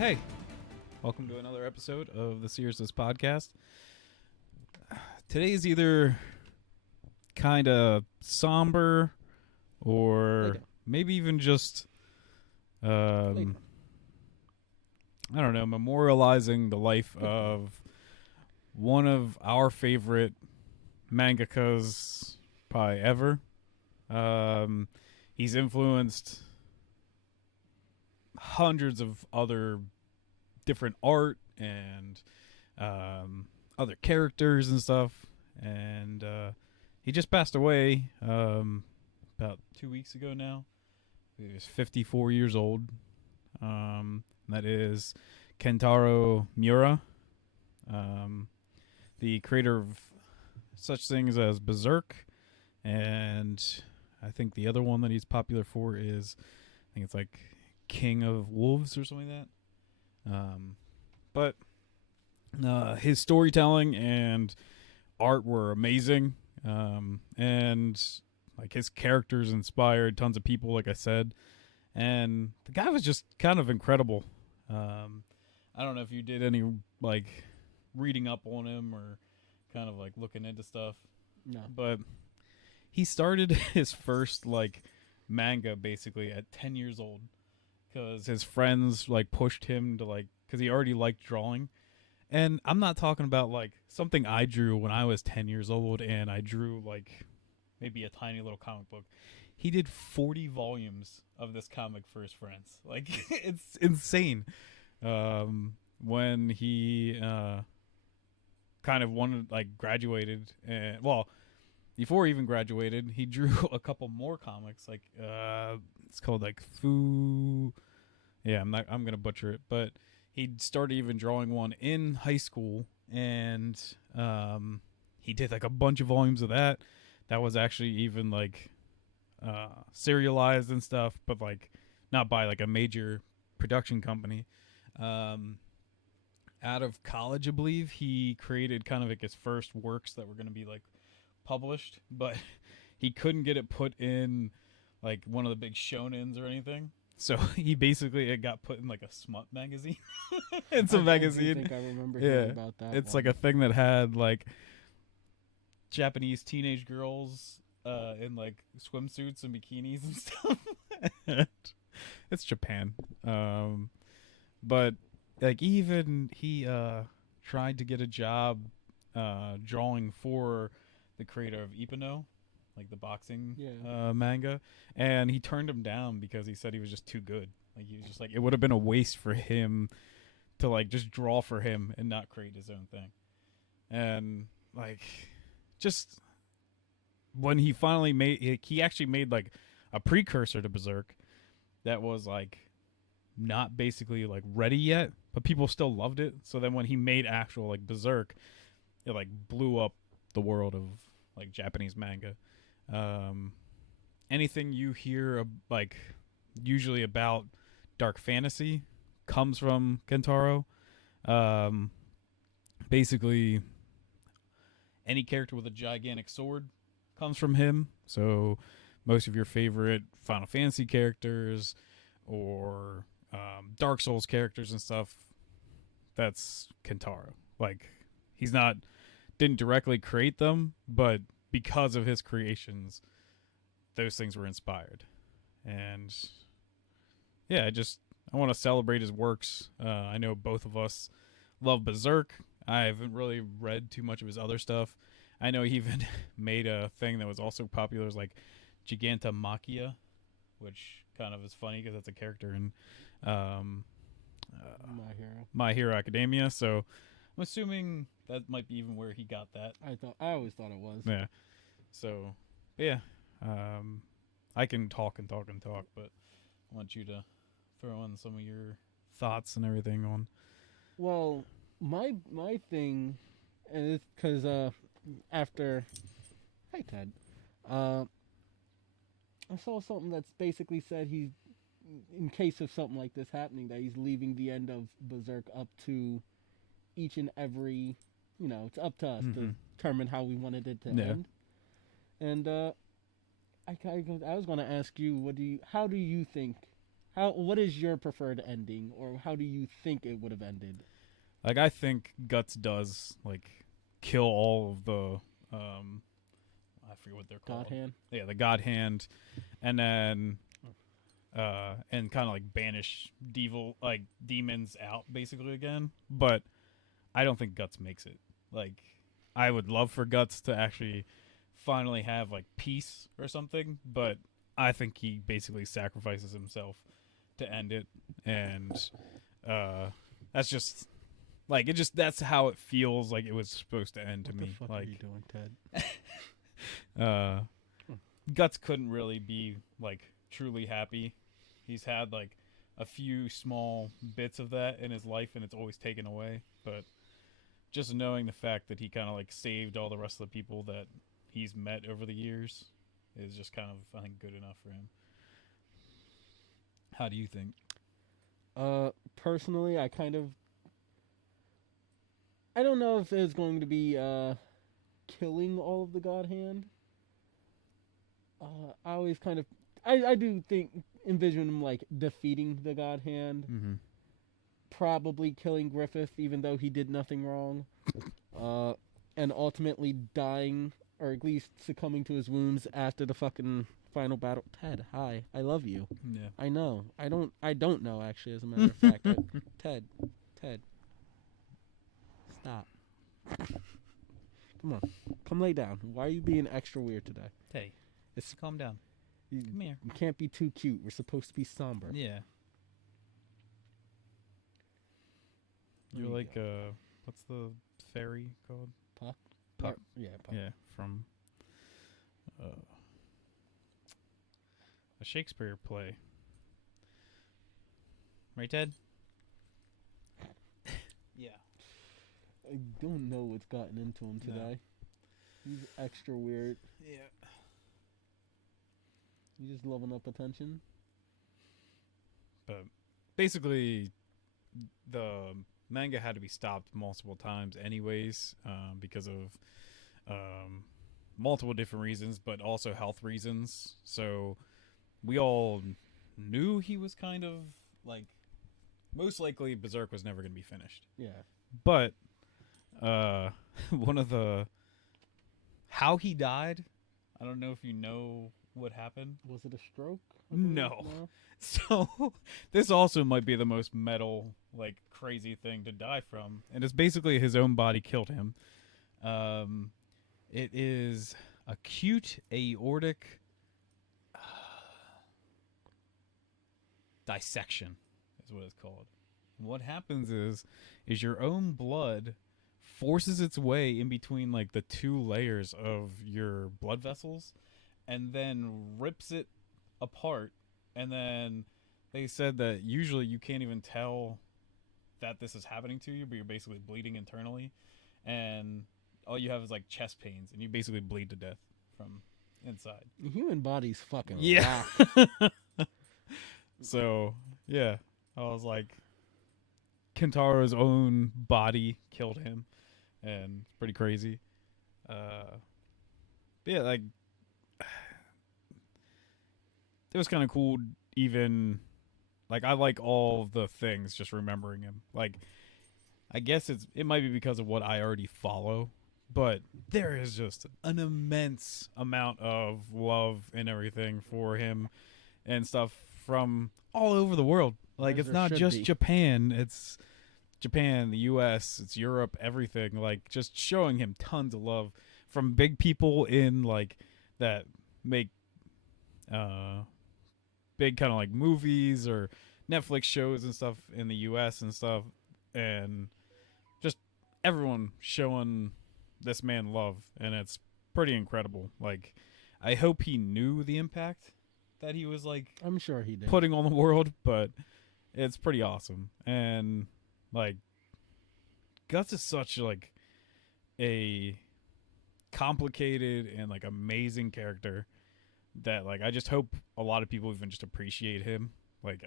Hey, welcome to another episode of the Seriousness Podcast. Today's either kind of somber or maybe even just, I don't know, memorializing the life of one of our favorite mangakas probably ever. He's influenced hundreds of other different art and other characters and stuff, and he just passed away about 2 weeks ago now. He was 54 years old. That is Kentaro Miura, the creator of such things as Berserk, and I think the other one that he's popular for is, I think it's like King of Wolves or something like that. But his storytelling and art were amazing, and like his characters inspired tons of people, like I said, and the guy was just kind of incredible. I don't know if you did any like reading up on him or kind of like looking into stuff. No, But he started his first like manga basically at 10 years old because his friends like pushed him to like, because he already liked drawing. And I'm not talking about like something I drew when I was 10 years old and I drew like maybe a tiny little comic book. He did 40 volumes of this comic for his friends. Like, it's insane. When he kind of wanted, like, graduated, and well, before he even graduated, he drew a couple more comics. Like, it's called like Foo. Yeah, I'm gonna butcher it, but he started even drawing one in high school, and he did like a bunch of volumes of that. That was actually even like serialized and stuff, but like not by like a major production company. Out of college, I believe he created kind of like his first works that were going to be like published, but he couldn't get it put in like one of the big shonens or anything. So he basically it got put in like a smut magazine. It's a magazine. I think I remember hearing about that. It's one. like a thing that had like Japanese teenage girls in like swimsuits and bikinis and stuff. It's Japan. But like even he tried to get a job drawing for the creator of Ippuno, like the boxing manga, and he turned him down because he said he was just too good. Like he was just like, it would have been a waste for him to like just draw for him and not create his own thing. And like just when he finally made, he actually made like a precursor to Berserk that was like not basically like ready yet, but people still loved it. So then when he made actual like Berserk, it like blew up the world of like Japanese manga. Anything you hear like usually about dark fantasy comes from Kentaro. Basically any character with a gigantic sword comes from him. So most of your favorite Final Fantasy characters or Dark Souls characters and stuff, that's Kentaro. Like he's not didn't directly create them, but because of his creations, those things were inspired. And yeah, I want to celebrate his works. I know both of us love Berserk. I haven't really read too much of his other stuff. I know he even made a thing that was also popular, is like Gigantomachia, which kind of is funny because that's a character in My Hero Academia. So I'm assuming that might be even where he got that. I always thought it was. Yeah. So, yeah. I can talk, but I want you to throw in some of your thoughts and everything on. Well, my thing, and it's because after, hi Ted, I saw something that's basically said he's, in case of something like this happening, that he's leaving the end of Berserk up to each and every, it's up to us to determine how we wanted it to end. And I was going to ask you, how do you think What is your preferred ending, or how do you think it would have ended? Like I think Guts does like kill all of the I forget what they're God called. hand. Yeah, the God Hand, and then and kind of like banish devil like demons out basically again. But I don't think Guts makes it. Like I would love for Guts to actually finally have like peace or something, but I think he basically sacrifices himself to end it, and uh, that's just like it. Just that's how it feels like it was supposed to end to What the me. fuck are Like you doing, Ted? uh, Guts couldn't really be like truly happy. He's had like a few small bits of that in his life, and it's always taken away. But just knowing the fact that he kind of like saved all the rest of the people that he's met over the years is just kind of I think good enough for him. How do you think? Personally, I don't know if it's going to be killing all of the God Hand. I always kind of, I do think envision him like defeating the God Hand, Mm-hmm. probably killing Griffith, even though he did nothing wrong, and ultimately dying or at least succumbing to his wounds after the fucking final battle. Ted, hi, I love you. Yeah. I know. I don't know actually. As a matter of fact, Ted, Ted, stop. Come on, come lay down. Why are you being extra weird today? Hey, It's calm down. you, Come here. you can't be too cute. We're supposed to be somber. Yeah. There You're you like go. what's the fairy called? Puck. Puck. Yeah, Puck. Yeah, from uh, a Shakespeare play. Right, Ted? Yeah. I don't know what's gotten into him No. today. He's extra weird. Yeah. He's just loving up attention. But basically, the manga had to be stopped multiple times, anyways, because of multiple different reasons, but also health reasons. So we all knew he was kind of like most likely Berserk was never going to be finished. Yeah. But one of the how he died, I don't know if you know what happened. Was it a stroke? I believe? No. So this also might be the most metal, like crazy thing to die from, and it's basically his own body killed him. It is acute aortic dissection, is what it's called. And what happens is your own blood forces its way in between like the two layers of your blood vessels, and then rips it apart, and then they said that usually you can't even tell that this is happening to you, but you're basically bleeding internally, and all you have is like chest pains, and you basically bleed to death from inside. The human body's fucking Yeah. rock. So yeah, I was like, Kentaro's own body killed him, and it's pretty crazy. But yeah, like it was kind of cool. Even like I like all the things, just remembering him. Like I guess it might be because of what I already follow, but there is just an immense amount of love and everything for him and stuff from all over the world. Like As it's there not should just be. Japan, it's Japan, the US, it's Europe, everything. Like just showing him tons of love from big people in like that make uh big kind of like movies or Netflix shows and stuff in the US and stuff, and just everyone showing this man love, and it's pretty incredible. Like I hope he knew the impact that he was like I'm sure he did. putting on the world, but it's pretty awesome. And like Guts is such like a complicated and like amazing character that like I just hope a lot of people even just appreciate him, like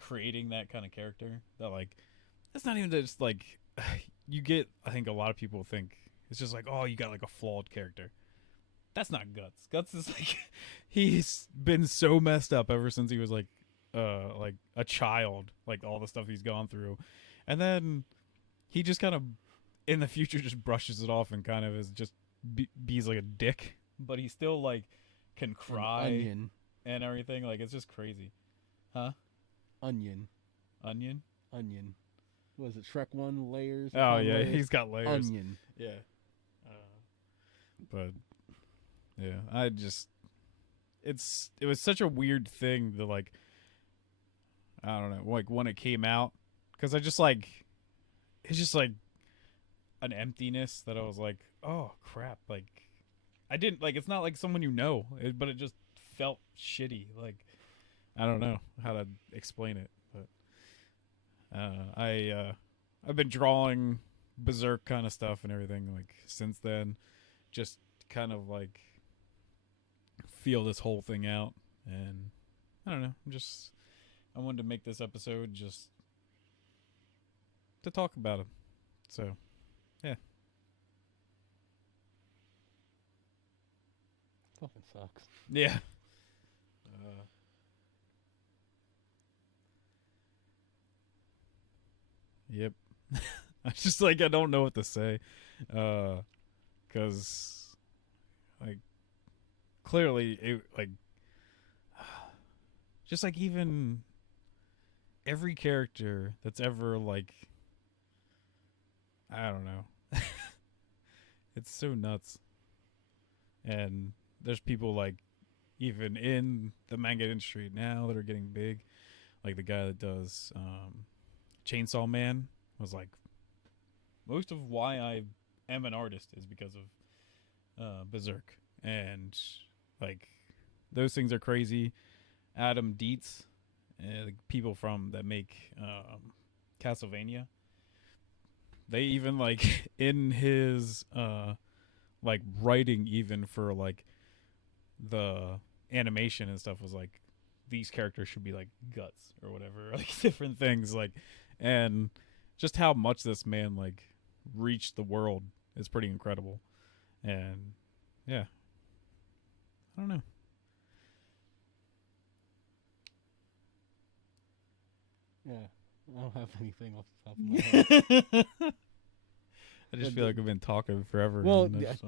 creating that kind of character that like it's not even just like you get. I think a lot of people think it's just like, oh, you got like a flawed character. That's not Guts. Guts is like he's been so messed up ever since he was like like a child, like all the stuff he's gone through, and then he just kind of in the future just brushes it off and kind of is just be's like a dick, but he still like can An cry onion. and everything. Like it's just crazy, huh? Onion. Onion. Onion. Was it Shrek 1? Layers Oh upon yeah, layers? he's got layers. Onion. Yeah, but yeah, I just it was such a weird thing to like I don't know like when it came out because I just like it's just like an emptiness that I was like oh crap like I didn't like it's not like someone but it just felt shitty like I don't know how to explain it but I've been drawing berserk kind of stuff and everything like since then just kind of like feel this whole thing out and I don't know I wanted to make this episode just to talk about it so yeah Fucking sucks. yeah yep I just like I don't know what to say because like clearly it like just like even every character that's ever like I don't know it's so nuts and there's people like even in the manga industry now that are getting big like the guy that does Chainsaw Man was like most of why I am an artist is because of Berserk and like those things are crazy. Adam Dietz, the people from that make Castlevania, they even like in his like writing even for like the animation and stuff was like these characters should be like guts or whatever like different things like and just how much this man like reached the world is pretty incredible and yeah I don't know Yeah. I don't have anything off the top of my head. I just feel like I've been talking forever. Well, this,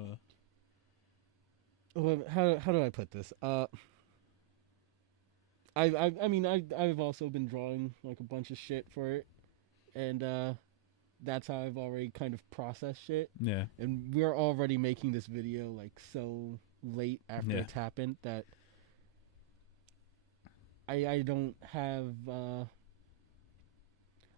how do I put this? I mean I've also been drawing like a bunch of shit for it, and that's how I've already kind of processed shit. yeah, And we're already making this video like so late after Yeah. it's happened that I don't have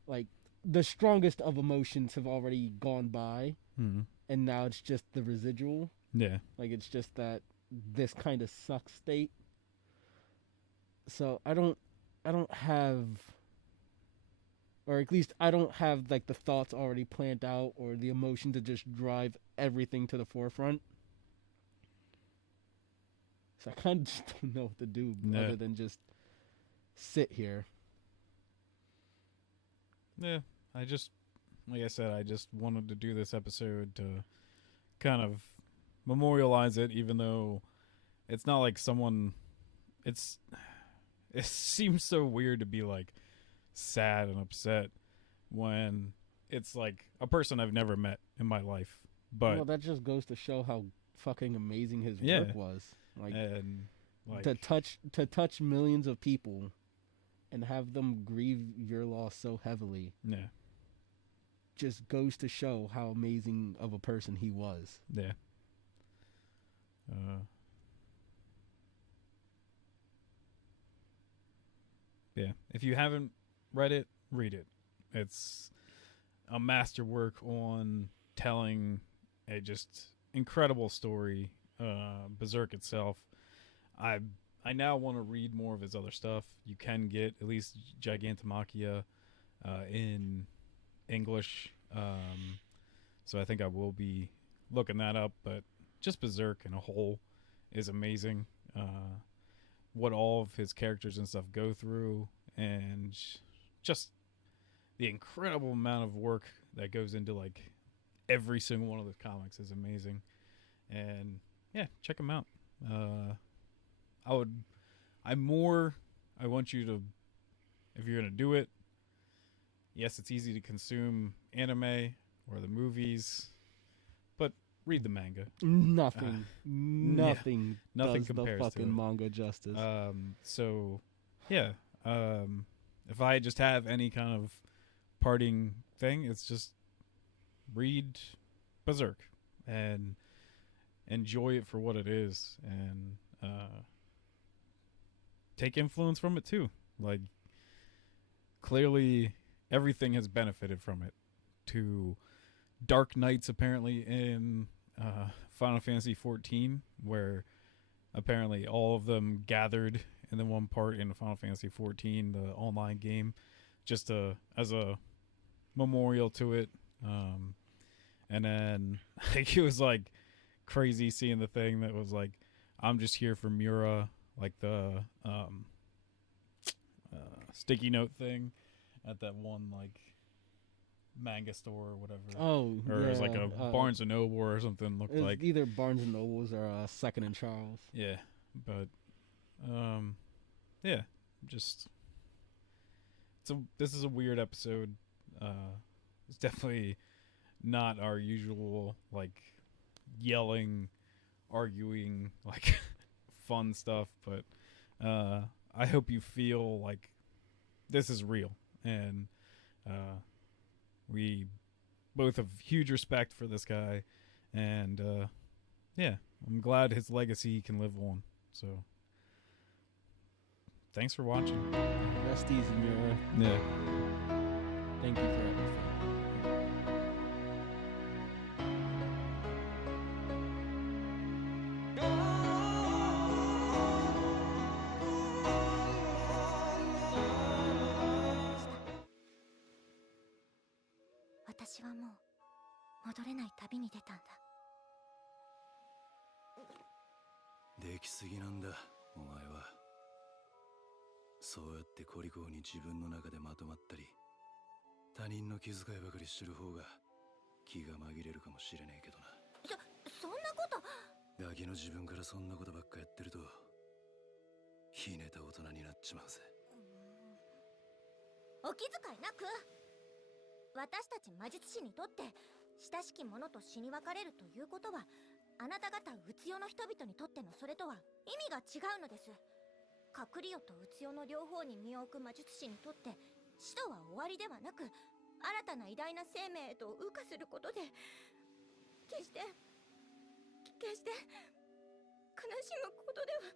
like the strongest of emotions have already gone by, and now it's just the residual. yeah, Like it's just that this kind of sucks state. So I don't have, or at least I don't have like the thoughts already planned out or the emotion to just drive everything to the forefront. So I kind of just don't know what to do other than just sit here. yeah. I just, like I said, I just wanted to do this episode to kind of memorialize it, even though it's not like someone. It's it seems so weird to be like sad and upset when it's like a person I've never met in my life. But Well, that just goes to show how fucking amazing his Yeah. work was. Like, and like to touch millions of people and have them grieve your loss so heavily yeah, just goes to show how amazing of a person he was. yeah. Yeah. If you haven't read it, read it. It's a masterwork on telling a just incredible story. Berserk itself. I I now want to read more of his other stuff. You can get at least Gigantomachia in English. So I think I will be looking that up. But just Berserk in a whole is amazing. What all of his characters and stuff go through, and just the incredible amount of work that goes into like every single one of the comics is amazing. And yeah, check them out. I would. I want you to if you're gonna do it, yes, it's easy to consume anime or the movies, but read the manga. Nothing, yeah, nothing, nothing does the compares to fucking it. manga justice. So yeah, if I just have any kind of parting thing, it's just read Berserk and enjoy it for what it is, and take influence from it too. Like, clearly everything has benefited from it. To Dark Knights apparently in Final Fantasy 14, where apparently all of them gathered in the one part in Final Fantasy 14, the online game, just as a memorial to it. And then like, it was like crazy seeing the thing that was like, I'm just here for Miura, like the sticky note thing at that one like manga store or whatever. Oh, Or yeah, it was like a Barnes and Noble or something. Looked it was like either Barnes and Nobles or Second and Charles. yeah, but yeah, just this is a weird episode. It's definitely not our usual like yelling, arguing, like fun stuff, but I hope you feel like this is real, and we both have huge respect for this guy, and yeah, I'm glad his legacy can live on. So thanks for watching. Rest easy, Miura. Yeah. Thank you for everything. 私はもう戻れない旅に出たんだ。できすぎなんだ、お前は。そうやってコリコに自分の中でまとまったり、他人の気遣いばかりしてる方が気が紛れるかもしれねえけどな。そんなこと。ガキの自分からそんなことばっかやってると、ひねた大人になっちまうぜ。お気遣いなく。私たち魔術師にとって親しき者と死に別れるということは、あなた方うつよの人々にとってのそれとは意味が違うのです。隠りよとうつよの両方に身を置く魔術師にとって死とは終わりではなく、新たな偉大な生命へと羽化することで、決して悲しむことでは